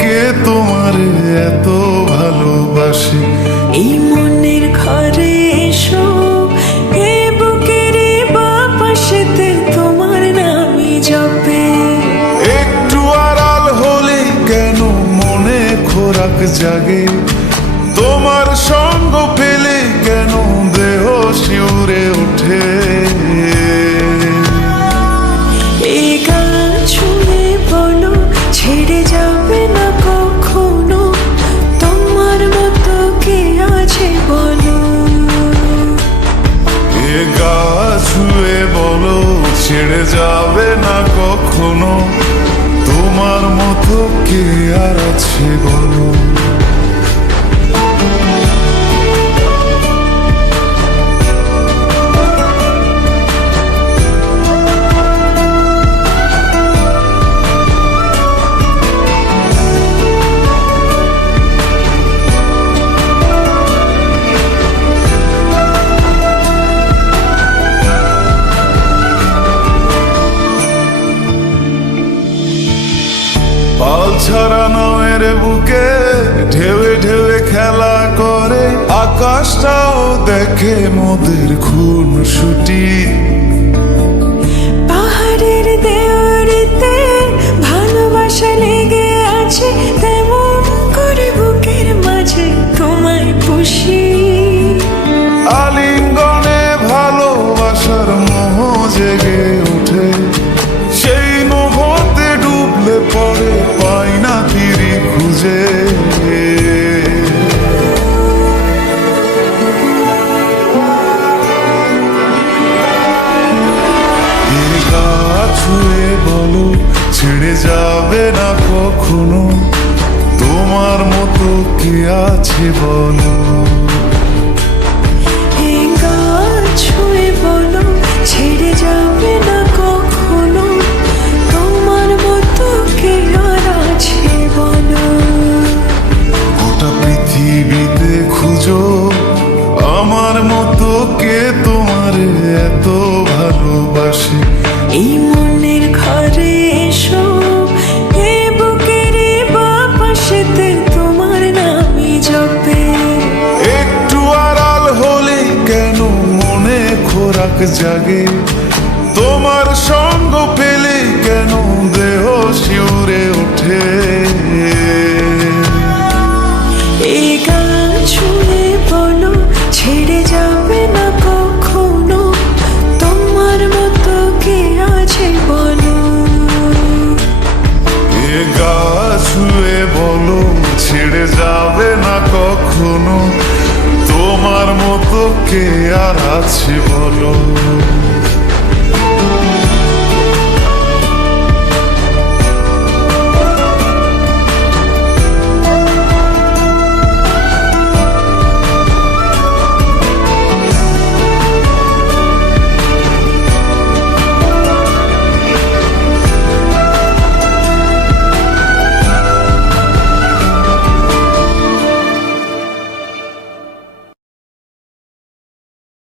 কে তোমার এত ভালোবাসে। এই মনের ঘরে এসো, এ বুকের বাপাশেতে তোমার নামই জপে। একটু আড়াল হলে কেন মনে খোরাক জাগে, তোমার সঙ্গ পেলে কেন দেহ শিউরে ওঠে। এই গান শুনে বলো ছেড়ে যাবে না কখনো, তোমার মতো কে আছে বলো। এ গা ছুঁয়ে বলো ছেড়ে যাবে না কখনো, তোমার মতো কে আর আছে বলো। পাল ছাড়া নামের বুকে ঢেউে ঢেউে খেলা করে, আকাশটাও দেখে মোদের খুন ছুটি। পাহাড়ের দেওয়ারিতে ভালোবাসা লেগে আছে, তেমন করে বুকের মাঝে তোমায় পুষি। আলিঙ্গনে ভালোবাসার মোহ জেগে ওঠে, সেই মোহতে ডুবলে পরে পাই না তীরে খুঁজে। ছুঁয়ে বলো ছেড়ে যাবে না কখনো, তোমার মতো কে আছে বলো। এই গান ছুঁয়ে বলো ছেড়ে যাবে না কখনো, তোমার মতো কে আর আছে বলো। গোটা পৃথিবীতে খুঁজো আমার মতো কে তোমার এত ভালোবাসে। এই মনের ঘরে এসো, এ বুকের বাপাশেতে তোমার নামই জপে। একটু আড়াল হলে কেন মনে খোরাক জাগে, তোমার সঙ্গ পেলে কেন দেহ শিউরে ওঠে। এই গান ছুঁয়ে বলো ছেড়ে যাবে না কখনো, তোমার মতো কে আছে বলো। এ গা ছুঁয়ে বলো ছেড়ে যাবে না কখনো, তোমার মতো কে আর আছে বলো।